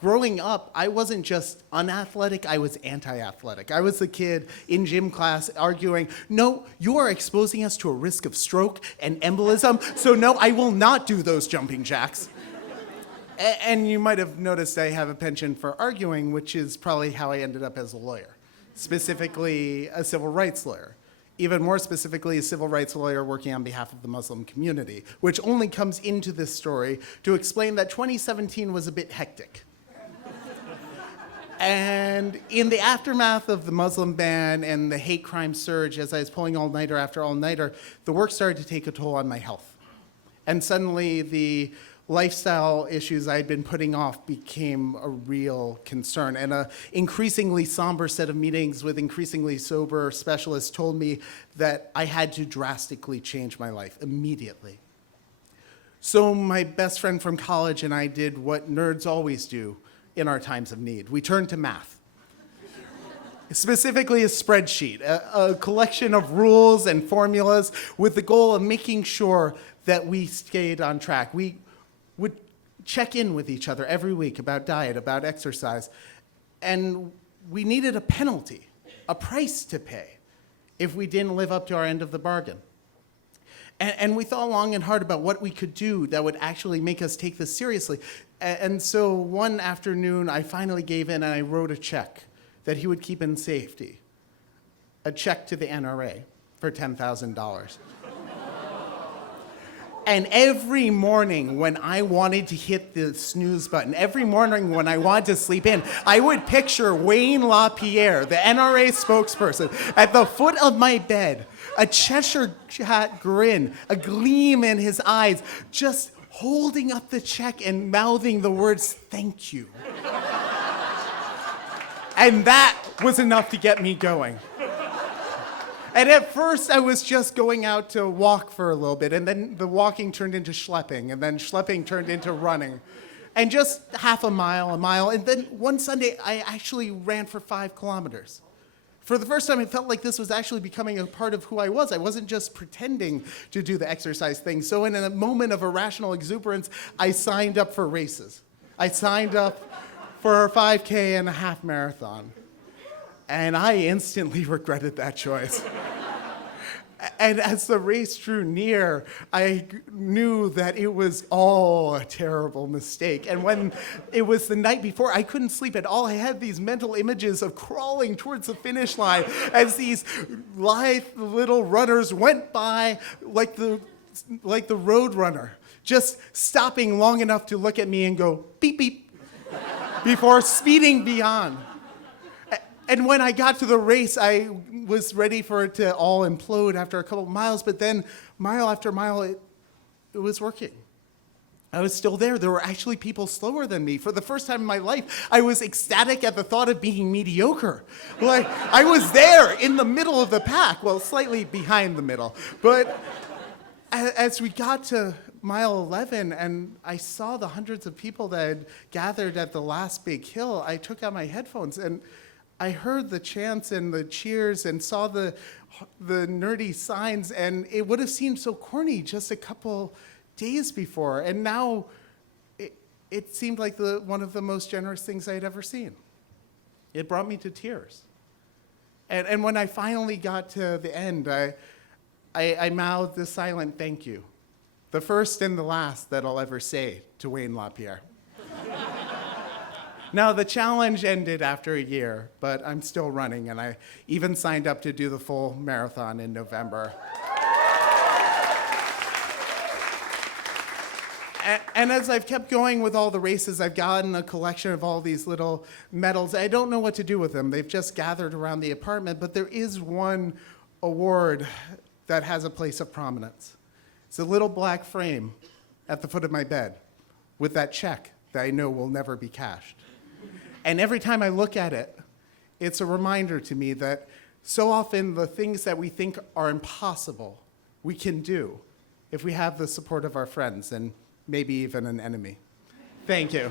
growing up, I wasn't just unathletic, I was anti-athletic. I was the kid in gym class arguing, no, you are exposing us to a risk of stroke and embolism, so no, I will not do those jumping jacks. And you might have noticed I have a penchant for arguing, which is probably how I ended up as a lawyer, specifically a civil rights lawyer. Even more specifically, a civil rights lawyer working on behalf of the Muslim community, which only comes into this story to explain that 2017 was a bit hectic. And in the aftermath of the Muslim ban and the hate crime surge, as I was pulling all-nighter after all-nighter, the work started to take a toll on my health. And suddenly the lifestyle issues I had been putting off became a real concern. And an increasingly somber set of meetings with increasingly sober specialists told me that I had to drastically change my life immediately. So my best friend from college and I did what nerds always do in our times of need. We turned to math. Specifically a spreadsheet, a collection of rules and formulas with the goal of making sure that we stayed on track. We would check in with each other every week about diet, about exercise, and we needed a penalty, a price to pay, if we didn't live up to our end of the bargain. And we thought long and hard about what we could do that would actually make us take this seriously. And so one afternoon, I finally gave in and I wrote a check that he would keep in safety, a check to the NRA for $10,000. And every morning when I wanted to hit the snooze button, every morning when I wanted to sleep in, I would picture Wayne LaPierre, the NRA spokesperson, at the foot of my bed, a Cheshire cat grin, a gleam in his eyes, just holding up the check and mouthing the words, "Thank you." And that was enough to get me going. And at first, I was just going out to walk for a little bit, and then the walking turned into schlepping, and then schlepping turned into running. And just half a mile, and then one Sunday, I actually ran for 5 kilometers. For the first time, it felt like this was actually becoming a part of who I was. I wasn't just pretending to do the exercise thing. So in a moment of irrational exuberance, I signed up for races. I signed up for a 5K and a half marathon. And I instantly regretted that choice. And as the race drew near, I knew that it was all a terrible mistake. And when it was the night before, I couldn't sleep at all. I had these mental images of crawling towards the finish line as these lithe little runners went by like the road runner, just stopping long enough to look at me and go, beep, beep, before speeding beyond. And when I got to the race, I was ready for it to all implode after a couple of miles, but then mile after mile, it was working. I was still there. There were actually people slower than me. For the first time in my life, I was ecstatic at the thought of being mediocre. Like, I was there in the middle of the pack, well, slightly behind the middle. But as we got to mile 11 and I saw the hundreds of people that had gathered at the last big hill, I took out my headphones and I heard the chants and the cheers and saw the nerdy signs, and it would have seemed so corny just a couple days before. And now it seemed like one of the most generous things I'd ever seen. It brought me to tears. And when I finally got to the end, I mouthed the silent thank you, the first and the last that I'll ever say to Wayne LaPierre. Now, the challenge ended after a year, but I'm still running, and I even signed up to do the full marathon in November. And as I've kept going with all the races, I've gotten a collection of all these little medals. I don't know what to do with them. They've just gathered around the apartment, but there is one award that has a place of prominence. It's a little black frame at the foot of my bed with that check that I know will never be cashed. And every time I look at it, it's a reminder to me that so often the things that we think are impossible, we can do if we have the support of our friends and maybe even an enemy. Thank you.